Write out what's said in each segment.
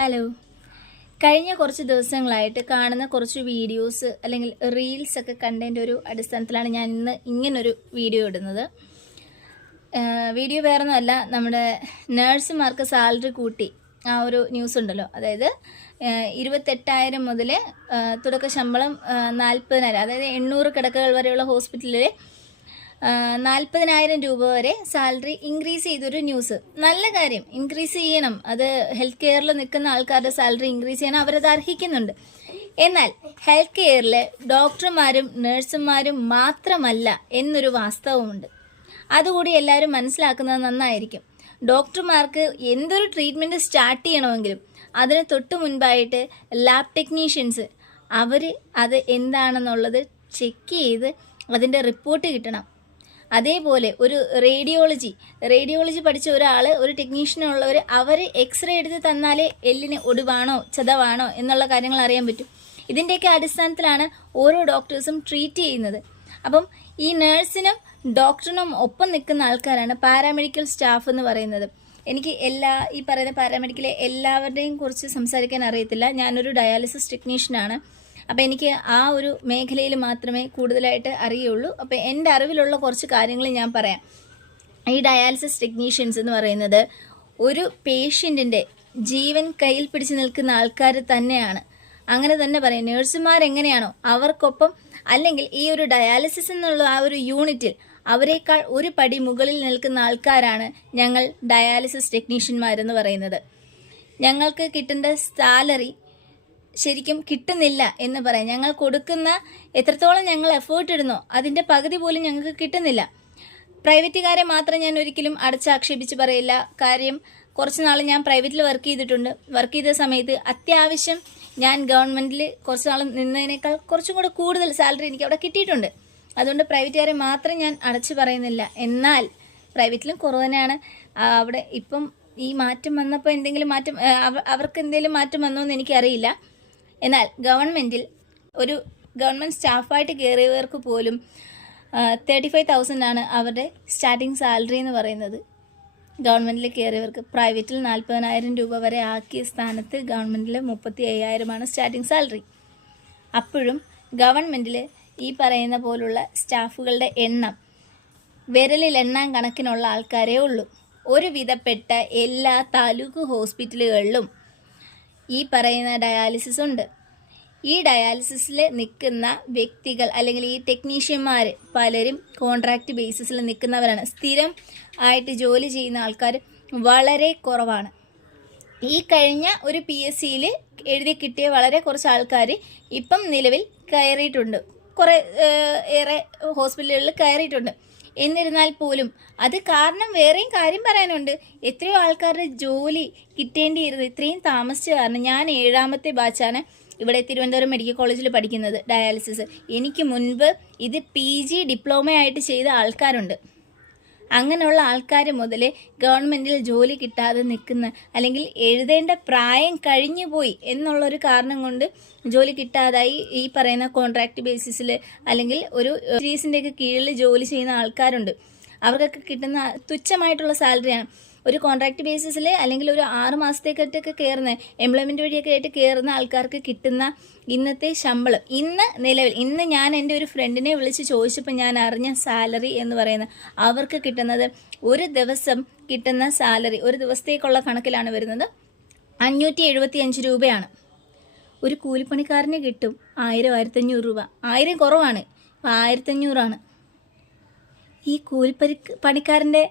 Hello. കഴിഞ്ഞ കുറച്ച് ദിവസങ്ങളായിട്ട് കാണുന്ന കുറച്ച് വീഡിയോസ് അല്ലെങ്കിൽ റീൽസ് ഒക്കെ കണ്ടതിൻ്റെ ഒരു അടിസ്ഥാനത്തിലാണ് ഞാൻ ഇന്ന് ഇങ്ങനൊരു വീഡിയോ ഇടുന്നത്. വീഡിയോ വേറൊന്നുമല്ല, നമ്മുടെ നേഴ്സുമാർക്ക് സാലറി കൂട്ടി ആ ഒരു ന്യൂസ് ഉണ്ടല്ലോ. അതായത് 28,000 മുതൽ തുടക്ക ശമ്പളം 40,000, അതായത് 800 കിടക്കകൾ വരെയുള്ള ഹോസ്പിറ്റലിൽ 40,000 രൂപ വരെ സാലറി ഇൻക്രീസ് ചെയ്തൊരു ന്യൂസ്. നല്ല കാര്യം, ഇൻക്രീസ് ചെയ്യണം. അത് ഹെൽത്ത് കെയറിൽ നിൽക്കുന്ന ആൾക്കാരുടെ സാലറി ഇൻക്രീസ് ചെയ്യണം, അവരത് അർഹിക്കുന്നുണ്ട്. എന്നാൽ ഹെൽത്ത് കെയറിൽ ഡോക്ടർമാരും നഴ്സുമാരും മാത്രമല്ല എന്നൊരു വാസ്തവമുണ്ട്. അതുകൂടി എല്ലാവരും മനസ്സിലാക്കുന്നത് നന്നായിരിക്കും. ഡോക്ടർമാർക്ക് എന്തൊരു ട്രീറ്റ്മെൻറ്റ് സ്റ്റാർട്ട് ചെയ്യണമെങ്കിലും അതിന് തൊട്ട് മുൻപായിട്ട് ലാബ് ടെക്നീഷ്യൻസ് അവർ അത് എന്താണെന്നുള്ളത് ചെക്ക് ചെയ്ത് അതിൻ്റെ റിപ്പോർട്ട് കിട്ടണം. അതേപോലെ ഒരു റേഡിയോളജി പഠിച്ച ഒരാൾ, ഒരു ടെക്നീഷ്യനുള്ളവർ, അവർ എക്സ്റേ എടുത്ത് തന്നാലേ എല്ലിന് ഒടിവാണോ ചതവാണോ എന്നുള്ള കാര്യങ്ങൾ അറിയാൻ പറ്റും. ഇതിൻ്റെയൊക്കെ അടിസ്ഥാനത്തിലാണ് ഓരോ ഡോക്ടേഴ്സും ട്രീറ്റ് ചെയ്യുന്നത്. അപ്പം ഈ നഴ്സിനും ഡോക്ടറിനും ഒപ്പം നിൽക്കുന്ന ആൾക്കാരാണ് പാരാമെഡിക്കൽ സ്റ്റാഫ് എന്ന് പറയുന്നത്. എനിക്ക് ഈ പറയുന്ന പാരാമെഡിക്കലെ എല്ലാവരുടെയും കുറിച്ച് സംസാരിക്കാൻ അറിയത്തില്ല. ഞാനൊരു ഡയാലിസിസ് ടെക്നീഷ്യനാണ്. അപ്പോൾ എനിക്ക് ആ ഒരു മേഖലയിൽ മാത്രമേ കൂടുതലായിട്ട് അറിയുള്ളൂ. അപ്പോൾ എൻ്റെ അറിവിലുള്ള കുറച്ച് കാര്യങ്ങൾ ഞാൻ പറയാം. ഈ ഡയാലിസിസ് ടെക്നീഷ്യൻസ് എന്ന് പറയുന്നത് ഒരു പേഷ്യൻറ്റിൻ്റെ ജീവൻ കയ്യിൽ പിടിച്ച് നിൽക്കുന്ന ആൾക്കാർ തന്നെയാണ്. അങ്ങനെ തന്നെ പറയാം. നേഴ്സുമാരെങ്ങനെയാണോ അവർക്കൊപ്പം, അല്ലെങ്കിൽ ഈ ഒരു ഡയാലിസിസ് എന്നുള്ള ആ ഒരു യൂണിറ്റിൽ അവരെക്കാൾ ഒരു പടി മുകളിൽ നിൽക്കുന്ന ആൾക്കാരാണ് ഞങ്ങൾ ഡയാലിസിസ് ടെക്നീഷ്യന്മാരെന്ന് പറയുന്നത്. ഞങ്ങൾക്ക് കിട്ടേണ്ട സാലറി ശരിക്കും കിട്ടുന്നില്ല എന്ന് പറയാം. ഞങ്ങൾ കൊടുക്കുന്ന എത്രത്തോളം ഞങ്ങൾ എഫേർട്ട് ഇടുന്നോ അതിൻ്റെ പകുതി പോലും ഞങ്ങൾക്ക് കിട്ടുന്നില്ല. പ്രൈവറ്റുകാരെ മാത്രം ഞാൻ ഒരിക്കലും അടച്ചാക്ഷേപിച്ച് പറയില്ല. കാര്യം കുറച്ച് നാൾ ഞാൻ പ്രൈവറ്റിൽ വർക്ക് ചെയ്തിട്ടുണ്ട്. വർക്ക് ചെയ്ത സമയത്ത് അത്യാവശ്യം ഞാൻ ഗവൺമെൻറ്റിൽ കുറച്ച് നാൾ നിന്നതിനേക്കാൾ കുറച്ചും കൂടെ കൂടുതൽ സാലറി എനിക്ക് അവിടെ കിട്ടിയിട്ടുണ്ട്. അതുകൊണ്ട് പ്രൈവറ്റുകാരെ മാത്രം ഞാൻ അടച്ചു പറയുന്നില്ല. എന്നാൽ പ്രൈവറ്റിലും കുറവ് തന്നെയാണ്. അവിടെ ഇപ്പം ഈ മാറ്റം വന്നപ്പോൾ എന്തെങ്കിലും മാറ്റം, അവർക്ക് എന്തെങ്കിലും മാറ്റം വന്നോ എന്ന് എനിക്കറിയില്ല. എന്നാൽ ഗവൺമെൻറ്റിൽ ഒരു ഗവൺമെൻറ് സ്റ്റാഫായിട്ട് കയറിയവർക്ക് പോലും 35,000 ആണ് അവരുടെ സ്റ്റാർട്ടിങ് സാലറി എന്ന് പറയുന്നത്. ഗവൺമെൻറ്റിൽ കയറിയവർക്ക് പ്രൈവറ്റിൽ 40,000 രൂപ വരെ ആക്കിയ സ്ഥാനത്ത് ഗവൺമെൻറ്റിൽ 35,000 സ്റ്റാർട്ടിങ് സാലറി. അപ്പോഴും ഗവൺമെൻറ്റിൽ ഈ പറയുന്ന പോലുള്ള സ്റ്റാഫുകളുടെ എണ്ണം വിരലിൽ എണ്ണാൻ കണക്കിനുള്ള ആൾക്കാരേ ഉള്ളൂ. ഒരുവിധപ്പെട്ട എല്ലാ താലൂക്ക് ഹോസ്പിറ്റലുകളിലും ഈ പറയുന്ന ഡയാലിസിസ് ഉണ്ട്. ഈ ഡയാലിസിസിൽ നിൽക്കുന്ന വ്യക്തികൾ അല്ലെങ്കിൽ ഈ ടെക്നീഷ്യന്മാർ പലരും കോൺട്രാക്റ്റ് ബേസിസിൽ നിൽക്കുന്നവരാണ്. സ്ഥിരം ആയിട്ട് ജോലി ചെയ്യുന്ന ആൾക്കാർ വളരെ കുറവാണ്. ഈ കഴിഞ്ഞ ഒരു PSCയിൽ എഴുതി കിട്ടിയ വളരെ കുറച്ച് ആൾക്കാർ ഇപ്പം നിലവിൽ കയറിയിട്ടുണ്ട്. കുറേ ഏറെ ഹോസ്പിറ്റലുകളിൽ കയറിയിട്ടുണ്ട്. എന്നിരുന്നാൽ പോലും അത് കാരണം വേറെയും കാര്യം പറയാനുണ്ട്. എത്രയോ ആൾക്കാരുടെ ജോലി കിട്ടേണ്ടിയിരുന്നത് ഇത്രയും താമസിച്ച കാരണം. ഞാൻ 7ാമത്തെ ബാച്ചാണ് ഇവിടെ തിരുവനന്തപുരം മെഡിക്കൽ കോളേജിൽ പഠിക്കുന്നത് ഡയാലിസിസ്. എനിക്ക് മുൻപ് ഇത് PG ഡിപ്ലോമയായിട്ട് ചെയ്ത ആൾക്കാരുണ്ട്. അങ്ങനെയുള്ള ആൾക്കാർ മുതൽ ഗവൺമെൻറ്റിൽ ജോലി കിട്ടാതെ നിൽക്കുന്ന, അല്ലെങ്കിൽ എഴുതേണ്ട പ്രായം കഴിഞ്ഞു പോയി എന്നുള്ളൊരു കാരണം കൊണ്ട് ജോലി കിട്ടാതായി ഈ പറയുന്ന കോൺട്രാക്റ്റ് ബേസിസിൽ അല്ലെങ്കിൽ ഒരു സീരീസിൻ്റെയൊക്കെ കീഴിൽ ജോലി ചെയ്യുന്ന ആൾക്കാരുണ്ട്. അവർക്കൊക്കെ കിട്ടുന്ന തുച്ഛമായിട്ടുള്ള സാലറിയാണ്. ഒരു കോൺട്രാക്റ്റ് ബേസിസിൽ അല്ലെങ്കിൽ ഒരു 6 മാസത്തേക്കായിട്ടൊക്കെ കയറുന്ന, എംപ്ലോയ്മെൻറ്റ് വഴിയൊക്കെ ആയിട്ട് കയറുന്ന ആൾക്കാർക്ക് കിട്ടുന്ന ഇന്നത്തെ ശമ്പളം, ഇന്ന് ഞാൻ എൻ്റെ ഒരു ഫ്രണ്ടിനെ വിളിച്ച് ചോദിച്ചപ്പോൾ ഞാൻ അറിഞ്ഞ സാലറി എന്ന് പറയുന്നത്, അവർക്ക് കിട്ടുന്നത് ഒരു ദിവസം കിട്ടുന്ന സാലറി ഒരു ദിവസത്തേക്കുള്ള കണക്കിലാണ് വരുന്നത് 575 രൂപയാണ്. ഒരു കൂലിപ്പണിക്കാരന് കിട്ടും 1,500 രൂപ. 1000 കുറവാണ്, 1500 ഈ പണിക്കാരൻ്റെ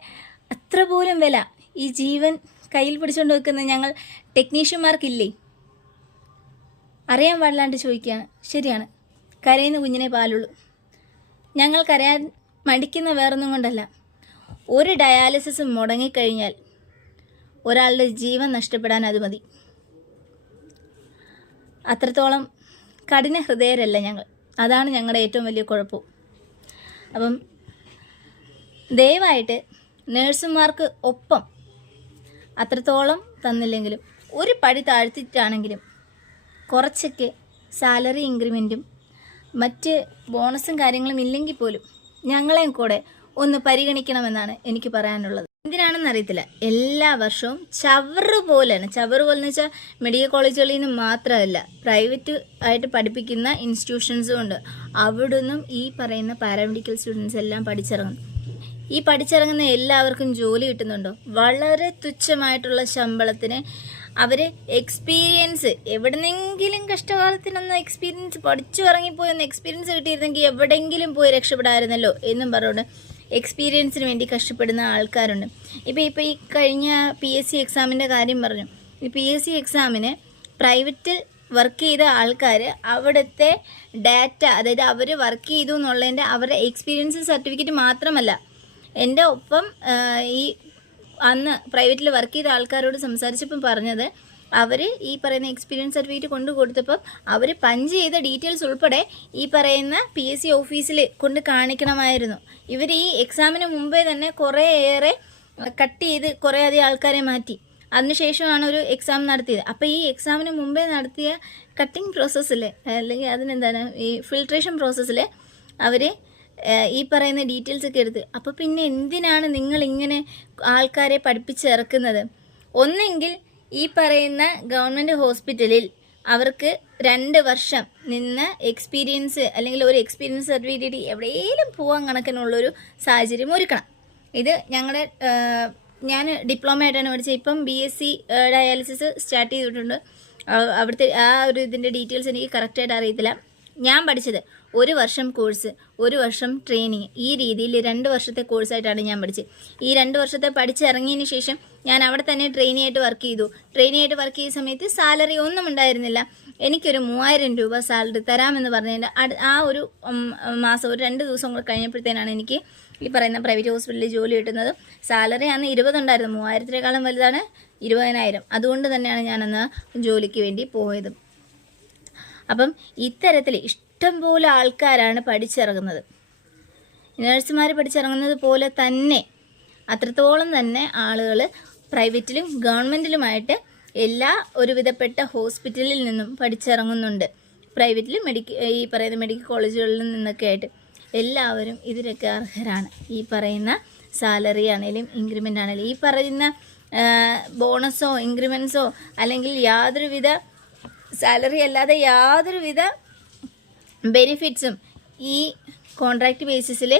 അത്ര പോലും വില ഈ ജീവൻ കയ്യിൽ പിടിച്ചുകൊണ്ട് വെക്കുന്ന ഞങ്ങൾ ടെക്നീഷ്യന്മാർക്കില്ലേ? അറിയാൻ പാടില്ലാണ്ട് ചോദിക്കുകയാണ്. ശരിയാണ്, കരയുന്ന കുഞ്ഞിനെ പാലുള്ളൂ. ഞങ്ങൾ കരയാൻ മടിക്കുന്ന വേറൊന്നും കൊണ്ടല്ല. ഒരു ഡയാലിസിസ് മുടങ്ങിക്കഴിഞ്ഞാൽ ഒരാളുടെ ജീവൻ നഷ്ടപ്പെടാൻ അത് മതി. അത്രത്തോളം കഠിന ഹൃദയരല്ല ഞങ്ങൾ. അതാണ് ഞങ്ങളുടെ ഏറ്റവും വലിയ കുഴപ്പം. അപ്പം ദയവായിട്ട് നേഴ്സുമാർക്ക് ഒപ്പം അത്രത്തോളം തന്നില്ലെങ്കിലും ഒരു പടി താഴ്ത്തിയിട്ടാണെങ്കിലും കുറച്ചൊക്കെ സാലറി ഇൻക്രിമെൻറ്റും മറ്റ് ബോണസും കാര്യങ്ങളും ഇല്ലെങ്കിൽ പോലും ഞങ്ങളെയും കൂടെ ഒന്ന് പരിഗണിക്കണമെന്നാണ് എനിക്ക് പറയാനുള്ളത്. എന്തിനാണെന്ന് അറിയത്തില്ല, എല്ലാ വർഷവും ചവറ് പോലെയാണ്. ചവറ് പോലെ എന്ന് വെച്ചാൽ മെഡിക്കൽ കോളേജുകളിൽ നിന്ന് മാത്രമല്ല, പ്രൈവറ്റ് ആയിട്ട് പഠിപ്പിക്കുന്ന ഇൻസ്റ്റിറ്റ്യൂഷൻസും ഉണ്ട്. അവിടുന്നും ഈ പറയുന്ന പാരാമെഡിക്കൽ സ്റ്റുഡൻസ് എല്ലാം പഠിച്ചിറങ്ങുന്നു. ഈ പഠിച്ചിറങ്ങുന്ന എല്ലാവർക്കും ജോലി കിട്ടുന്നുണ്ടോ? വളരെ തുച്ഛമായിട്ടുള്ള ശമ്പളത്തിന് അവർ എക്സ്പീരിയൻസ്, എവിടെന്നെങ്കിലും കഷ്ടകാലത്തിനൊന്ന് എക്സ്പീരിയൻസ്, പഠിച്ചു ഇറങ്ങിപ്പോയി ഒന്ന് എക്സ്പീരിയൻസ് കിട്ടിയിരുന്നെങ്കിൽ എവിടെയെങ്കിലും പോയി രക്ഷപ്പെടാമായിരുന്നല്ലോ എന്നും പറഞ്ഞുകൊണ്ട് എക്സ്പീരിയൻസിന് വേണ്ടി കഷ്ടപ്പെടുന്ന ആൾക്കാരുണ്ട്. ഇപ്പോൾ ഈ കഴിഞ്ഞ PSC എക്സാമിൻ്റെ കാര്യം പറഞ്ഞു. ഈ PSC എക്സാമിന് പ്രൈവറ്റിൽ വർക്ക് ചെയ്ത ആൾക്കാർ അവിടുത്തെ ഡാറ്റ, അതായത് അവർ വർക്ക് ചെയ്തു എന്നുള്ളതിൻ്റെ അവരുടെ എക്സ്പീരിയൻസ് സർട്ടിഫിക്കറ്റ് മാത്രമല്ല, എൻ്റെ ഒപ്പം ഈ അന്ന് പ്രൈവറ്റിൽ വർക്ക് ചെയ്ത ആൾക്കാരോട് സംസാരിച്ചപ്പം പറഞ്ഞത്, അവർ ഈ പറയുന്ന എക്സ്പീരിയൻസ് സർട്ടിഫിക്കറ്റ് കൊണ്ട് കൊടുത്തപ്പം അവർ പഞ്ച് ചെയ്ത ഡീറ്റെയിൽസ് ഉൾപ്പെടെ ഈ പറയുന്ന PSC ഓഫീസിൽ കൊണ്ട് കാണിക്കണമായിരുന്നു. ഇവർ ഈ എക്സാമിന് മുമ്പേ തന്നെ കുറേയേറെ കട്ട് ചെയ്ത് കുറേ അധികം ആൾക്കാരെ മാറ്റി. അതിനുശേഷമാണ് ഒരു എക്സാം നടത്തിയത്. അപ്പോൾ ഈ എക്സാമിന് മുമ്പേ നടത്തിയ കട്ടിങ് പ്രോസസ്സിൽ, അല്ലെങ്കിൽ അതിനെന്താണ് ഈ ഫിൽട്രേഷൻ പ്രോസസ്സിൽ അവർ ഈ പറയുന്ന ഡീറ്റെയിൽസ് ഒക്കെ എടുത്ത്, അപ്പോൾ പിന്നെ എന്തിനാണ് നിങ്ങൾ ഇങ്ങനെ ആൾക്കാരെ പഠിപ്പിച്ചിറക്കുന്നത്? ഒന്നെങ്കിൽ ഈ പറയുന്ന ഗവൺമെൻറ് ഹോസ്പിറ്റലിൽ അവർക്ക് 2 വർഷം നിന്ന് എക്സ്പീരിയൻസ്, അല്ലെങ്കിൽ ഒരു എക്സ്പീരിയൻസ് സർട്ടിഫിക്കറ്റ് എവിടെയെങ്കിലും പോകാൻ കണക്കിനുള്ളൊരു സാഹചര്യം ഒരുക്കണം. ഇത് ഞാൻ ഡിപ്ലോമ ആയിട്ടാണ് പഠിച്ചത്. ഇപ്പം BSc ഡയാലിസിസ് സ്റ്റാർട്ട് ചെയ്തിട്ടുണ്ട്. അവിടുത്തെ ആ ഒരു ഇതിൻ്റെ ഡീറ്റെയിൽസ് എനിക്ക് കറക്റ്റായിട്ട് അറിയത്തില്ല. ഞാൻ പഠിച്ചത് 1 വർഷം കോഴ്സ്, 1 വർഷം ട്രെയിനിങ്, ഈ രീതിയിൽ 2 വർഷത്തെ കോഴ്സായിട്ടാണ് ഞാൻ പഠിച്ചത്. ഈ 2 വർഷത്തെ പഠിച്ചിറങ്ങിയതിന് ശേഷം ഞാൻ അവിടെ തന്നെ ട്രെയിനിയായിട്ട് വർക്ക് ചെയ്തു. ട്രെയിനിയായിട്ട് വർക്ക് ചെയ്ത സമയത്ത് സാലറി ഒന്നും ഉണ്ടായിരുന്നില്ല. എനിക്കൊരു 3000 രൂപ സാലറി തരാമെന്ന് പറഞ്ഞതിൻ്റെ ആ ഒരു മാസം, ഒരു 2 ദിവസം കൂടെ കഴിഞ്ഞപ്പോഴത്തേനാണ് എനിക്ക് ഈ പറയുന്ന പ്രൈവറ്റ് ഹോസ്പിറ്റലിൽ ജോലി കിട്ടുന്നത്. സാലറി അന്ന് 20 ഉണ്ടായിരുന്നു, 3000-ക്കാളും വലുതാണ് 20,000. അതുകൊണ്ട് തന്നെയാണ് ഞാനന്ന് ജോലിക്ക് വേണ്ടി പോയത്. അപ്പം ഇത്തരത്തിൽ ഇഷ്ടംപോലെ ആൾക്കാരാണ് പഠിച്ചിറങ്ങുന്നത്. നേഴ്സുമാർ പഠിച്ചിറങ്ങുന്നത് പോലെ തന്നെ അത്രത്തോളം തന്നെ ആളുകൾ പ്രൈവറ്റിലും ഗവൺമെൻറ്റിലുമായിട്ട് എല്ലാ ഒരുവിധപ്പെട്ട ഹോസ്പിറ്റലിൽ നിന്നും പഠിച്ചിറങ്ങുന്നുണ്ട്. പ്രൈവറ്റിലും ഈ പറയുന്ന മെഡിക്കൽ കോളേജുകളിൽ നിന്നൊക്കെ ആയിട്ട് എല്ലാവരും ഇതിലൊക്കെ അർഹരാണ്. ഈ പറയുന്ന സാലറി ആണെങ്കിലും ഇൻക്രിമെൻ്റ് ആണെങ്കിലും, ഈ പറയുന്ന ബോണസോ ഇൻക്രിമെൻസോ അല്ലെങ്കിൽ യാതൊരുവിധ സാലറി അല്ലാതെ യാതൊരുവിധ ബെനിഫിറ്റ്സും ഈ കോൺട്രാക്റ്റ് ബേസിസിൽ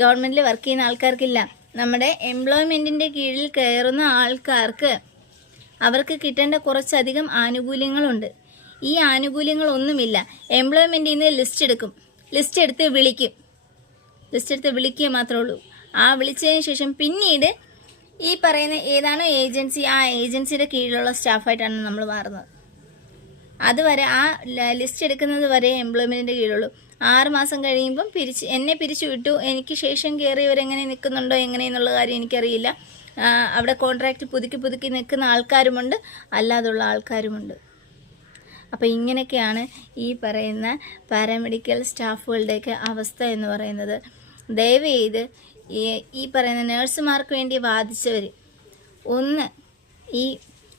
ഗവൺമെൻറ്റിൽ വർക്ക് ചെയ്യുന്ന ആൾക്കാർക്കില്ല. നമ്മുടെ എംപ്ലോയ്മെൻറ്റിൻ്റെ കീഴിൽ കയറുന്ന ആൾക്കാർക്ക് അവർക്ക് കിട്ടേണ്ട കുറച്ചധികം ആനുകൂല്യങ്ങളുണ്ട്. ഈ ആനുകൂല്യങ്ങളൊന്നുമില്ല. എംപ്ലോയ്മെൻറ്റിൽ നിന്ന് ലിസ്റ്റ് എടുത്ത് വിളിക്കുക മാത്രമേ ഉള്ളൂ. ആ വിളിച്ചതിന് ശേഷം പിന്നീട് ഈ പറയുന്ന ഏതാണോ ഏജൻസി, ആ ഏജൻസിയുടെ കീഴിലുള്ള സ്റ്റാഫായിട്ടാണ് നമ്മൾ മാറുന്നത്. അതുവരെ ആ ലിസ്റ്റ് എടുക്കുന്നത് വരെ എംപ്ലോയ്മെൻറ്റിൻ്റെ കീഴിലുള്ളൂ. 6 മാസം കഴിയുമ്പം എന്നെ പിരിച്ചു വിട്ടു. എനിക്ക് ശേഷം കയറിയവരെങ്ങനെ നിൽക്കുന്നുണ്ടോ എങ്ങനെയെന്നുള്ള കാര്യം എനിക്കറിയില്ല. അവിടെ കോൺട്രാക്റ്റ് പുതുക്കി നിൽക്കുന്ന ആൾക്കാരുമുണ്ട്, അല്ലാതുള്ള ആൾക്കാരുമുണ്ട്. അപ്പോൾ ഇങ്ങനെയൊക്കെയാണ് ഈ പറയുന്ന പാരാമെഡിക്കൽ സ്റ്റാഫുകളുടെയൊക്കെ അവസ്ഥ എന്ന് പറയുന്നത്. ദയവ് ചെയ്ത് ഈ പറയുന്ന നേഴ്സുമാർക്ക് വേണ്ടി വാദിച്ചവർ ഒന്ന് ഈ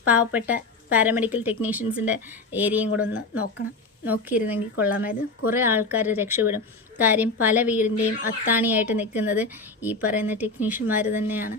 പാവപ്പെട്ട പാരാമെഡിക്കൽ ടെക്നീഷ്യൻസിൻ്റെ ഏരിയയും കൂടെ ഒന്ന് നോക്കിയിരുന്നെങ്കിൽ കൊള്ളാമായിരുന്നു. കുറേ ആൾക്കാർ രക്ഷപ്പെടും. കാര്യം പല വീടിൻ്റെയും അത്താണിയായിട്ട് നിൽക്കുന്നത് ഈ പറയുന്ന ടെക്നീഷ്യന്മാർ തന്നെയാണ്.